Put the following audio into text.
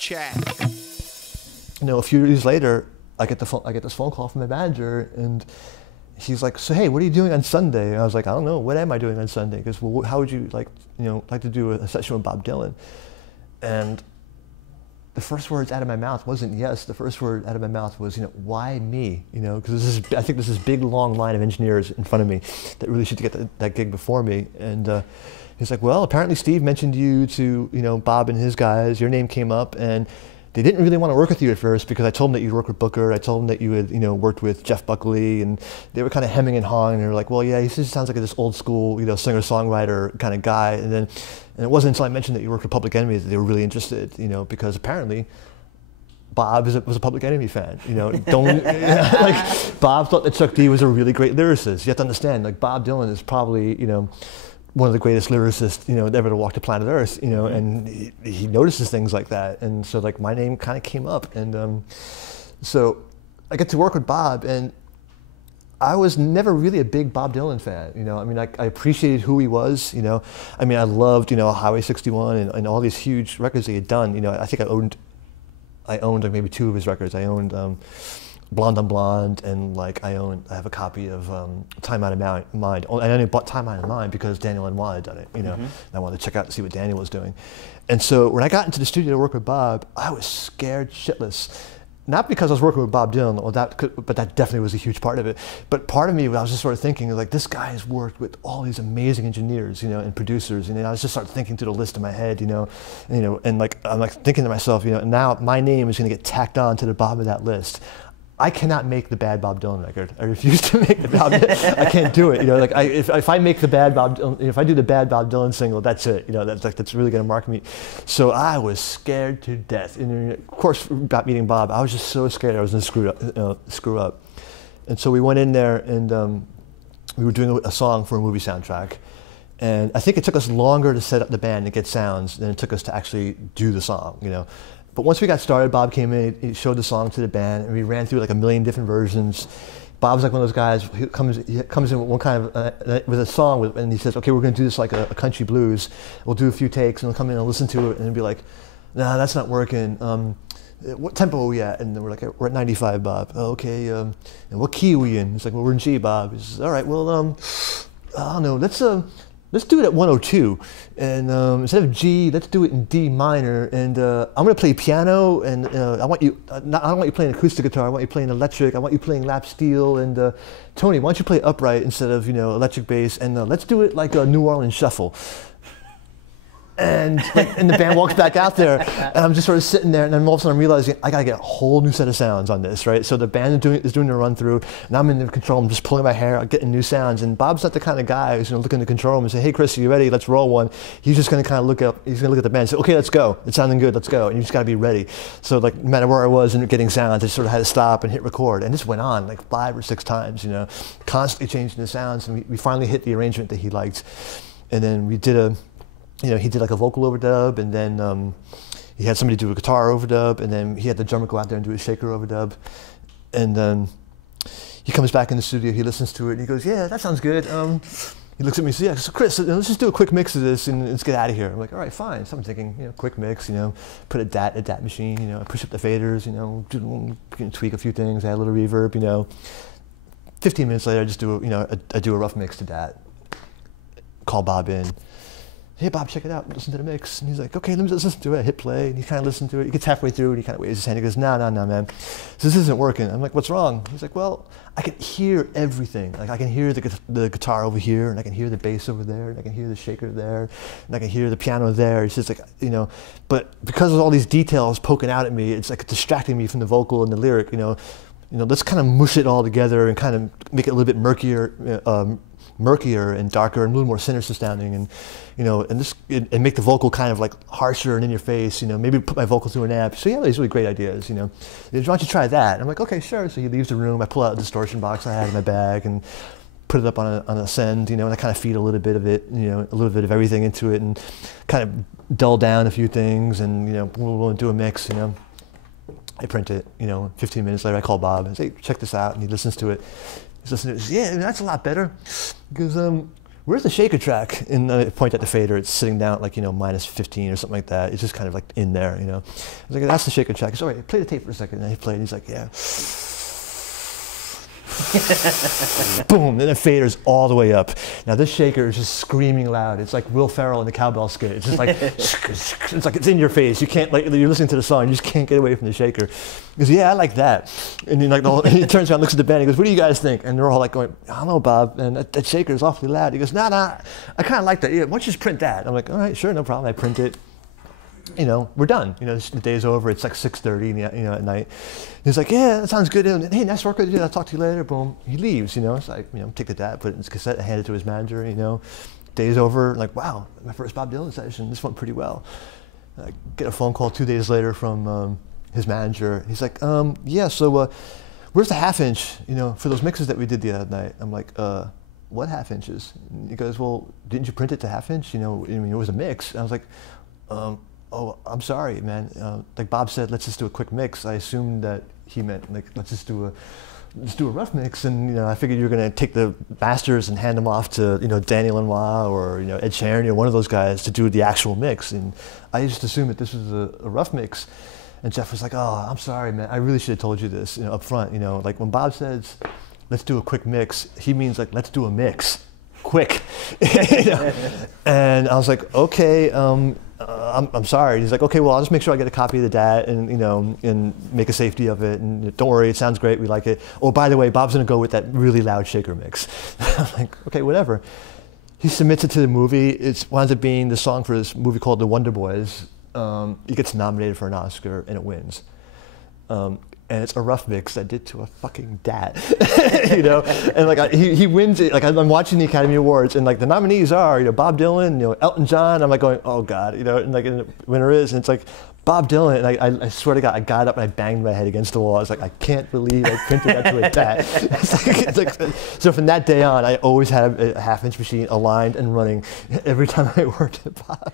chat. You know, a few years later, I get this phone call from my manager, and he's like, "So hey, what are you doing on Sunday?" And I was like, "I don't know. What am I doing on Sunday?" He goes, "Well, how would you like to do a session with Bob Dylan?" And the first words out of my mouth wasn't yes. The first word out of my mouth was, why me? Because I think there's this big long line of engineers in front of me that really should get that gig before me. And he's like, "Well, apparently Steve mentioned you to Bob and his guys. Your name came up, and they didn't really want to work with you at first because I told them that you'd worked with Booker. I told them that you had worked with Jeff Buckley, and they were kind of hemming and hawing. And they were like, well, yeah, he just sounds like this old school singer-songwriter kind of guy. And it wasn't until I mentioned that you worked with Public Enemy that they were really interested, because apparently Bob was a Public Enemy fan. Bob thought that Chuck D was a really great lyricist. You have to understand, like, Bob Dylan is probably one of the greatest lyricists ever to walk the planet Earth. And he notices things like that. And so like my name kind of came up, and so I get to work with Bob, and I was never really a big Bob Dylan fan. I appreciated who he was. I loved Highway 61 and all these huge records he had done. I think I owned like maybe 2 of his records. I owned Blonde on Blonde, and like I have a copy of Time Out of Mind. I only bought Time Out of Mind because Daniel Lanois had done it, and I wanted to check out to see what Daniel was doing. And so when I got into the studio to work with Bob, I was scared shitless. Not because I was working with Bob Dylan, but that definitely was a huge part of it. But part of me, I was just sort of thinking, like, this guy has worked with all these amazing engineers, and producers, and I was just sort of thinking through the list in my head, and like I'm like thinking to myself, now my name is going to get tacked on to the bottom of that list. I cannot make the bad Bob Dylan record. I refuse to make the Bob Dylan. I can't do it. If I make the bad Bob Dylan, if I do the bad Bob Dylan single, that's it. That's really going to mark me. So I was scared to death. And of course, about meeting Bob, I was just so scared I was going to screw up. And so we went in there, and we were doing a song for a movie soundtrack. And I think it took us longer to set up the band and get sounds than it took us to actually do the song. But once we got started, Bob came in, he showed the song to the band, and we ran through like a million different versions. Bob's like one of those guys who comes in with one kind of, with a song, and he says, okay, we're going to do this like a country blues. We'll do a few takes, and we'll come in and listen to it, and be like, nah, that's not working. What tempo are we at? And then we're like, we're at 95, Bob. Oh, okay, and what key are we in? It's like, well, we're in G, Bob. He says, all right, well, I don't know, let's do it at 102, and instead of G, let's do it in D minor. And I'm going to play piano, and I don't want you playing acoustic guitar. I want you playing electric. I want you playing lap steel. And Tony, why don't you play upright instead of electric bass? And let's do it like a New Orleans shuffle. And the band walks back out there, and I'm just sort of sitting there, and then all of a sudden I'm realizing I gotta get a whole new set of sounds on this, right? So the band is doing the run through, and I'm in the control room just pulling my hair, getting new sounds. And Bob's not the kind of guy who's gonna look in the control room and say, "Hey, Chris, are you ready? Let's roll one." He's just gonna kind of look up. He's gonna look at the band and say, "Okay, let's go. It's sounding good. Let's go." And you just gotta be ready. So like no matter where I was and getting sounds, I just sort of had to stop and hit record. And this went on like 5 or 6 times, constantly changing the sounds. And we finally hit the arrangement that he liked. And then we did he did like a vocal overdub, and then he had somebody do a guitar overdub, and then he had the drummer go out there and do a shaker overdub. And then he comes back in the studio, he listens to it, and he goes, yeah, that sounds good. He looks at me and says, yeah, so Chris, let's just do a quick mix of this and let's get out of here. I'm like, all right, fine. So I'm thinking, quick mix, put a DAT machine, I push up the faders, tweak a few things, add a little reverb, 15 minutes later, I just do I do a rough mix to DAT, call Bob in. Hey, Bob, check it out, listen to the mix. And he's like, okay, let me just listen to it. I hit play, and he kind of listened to it. He gets halfway through, and he kind of waves his hand. He goes, no, man, this isn't working. I'm like, what's wrong? He's like, well, I can hear everything. Like, I can hear the guitar over here, and I can hear the bass over there, and I can hear the shaker there, and I can hear the piano there. It's just like, but because of all these details poking out at me, it's like distracting me from the vocal and the lyric, let's kind of mush it all together and kind of make it a little bit murkier and darker and a little more sinister sounding, and and make the vocal kind of like harsher and in your face, maybe put my vocal through an amp. So he had these really great ideas, why don't you try that? And I'm like, okay, sure. So he leaves the room, I pull out a distortion box I had in my bag and put it up on a send, and I kind of feed a little bit of it, a little bit of everything into it, and kind of dull down a few things, and we'll do a mix, I print it, 15 minutes later I call Bob and say, hey, check this out, and he listens to it. He's listening to it, yeah, that's a lot better. He goes, where's the shaker track? And I point at the fader. It's sitting down at like, you know, -15 or something like that. It's just kind of like in there, you know. I was like, that's the shaker track. He's all right, play the tape for a second. And he played, and he's like, yeah. Boom, then the fader's all the way up. Now this shaker is just screaming loud. It's like Will Ferrell in the cowbell skit. It's just like, it's like it's in your face. You can't, like, you're listening to the song, you just can't get away from the shaker. He goes, yeah, I like that. And then like he turns around, looks at the band, he goes, what do you guys think? And they're all like going, I don't know, Bob, and that shaker is awfully loud. He goes, nah, I kind of like that. Yeah, why don't you just print that? I'm like, all right, sure, no problem. I print it. You know, we're done. You know, the day's over. It's like 6:30, you know, at night. He's like, yeah, that sounds good. And, hey, nice work with you. I'll talk to you later. Boom. He leaves. You know, it's like, you know, take the data, put it in his cassette, and hand it to his manager. You know, day's over. Like, wow, my first Bob Dylan session. This went pretty well. I get a phone call 2 days later from his manager. He's like, yeah, so where's the half inch? You know, for those mixes that we did the other night. I'm like, what half inches? And he goes, well, didn't you print it to half inch? You know, I mean, it was a mix. And I was like, oh, I'm sorry, man. Like Bob said, let's just do a quick mix. I assumed that he meant like let's do a rough mix, and you know, I figured you were gonna take the masters and hand them off to, you know, Danny Lanois or, you know, Ed Sheeran or one of those guys to do the actual mix. And I just assumed that this was a rough mix. And Jeff was like, oh, I'm sorry, man. I really should have told you this, you know, up front. You know, like when Bob says, let's do a quick mix, he means like let's do a mix, quick. You know? And I was like, okay. I'm sorry. He's like, okay, well, I'll just make sure I get a copy of the DAT and, you know, and make a safety of it. And don't worry, it sounds great. We like it. Oh, by the way, Bob's going to go with that really loud shaker mix. I'm like, okay, whatever. He submits it to the movie. It winds up being the song for this movie called The Wonder Boys. It gets nominated for an Oscar and it wins. And it's a rough mix I did to a fucking DAT, you know. And like he wins it. Like I'm watching the Academy Awards, and like the nominees are, you know, Bob Dylan, you know, Elton John. I'm like going, oh God, you know, and like and the winner is, and it's like Bob Dylan. And I swear to God, I got up and I banged my head against the wall. I was like, I can't believe I printed that to a DAT. It's like, so from that day on, I always had a half-inch machine aligned and running every time I worked at Bob.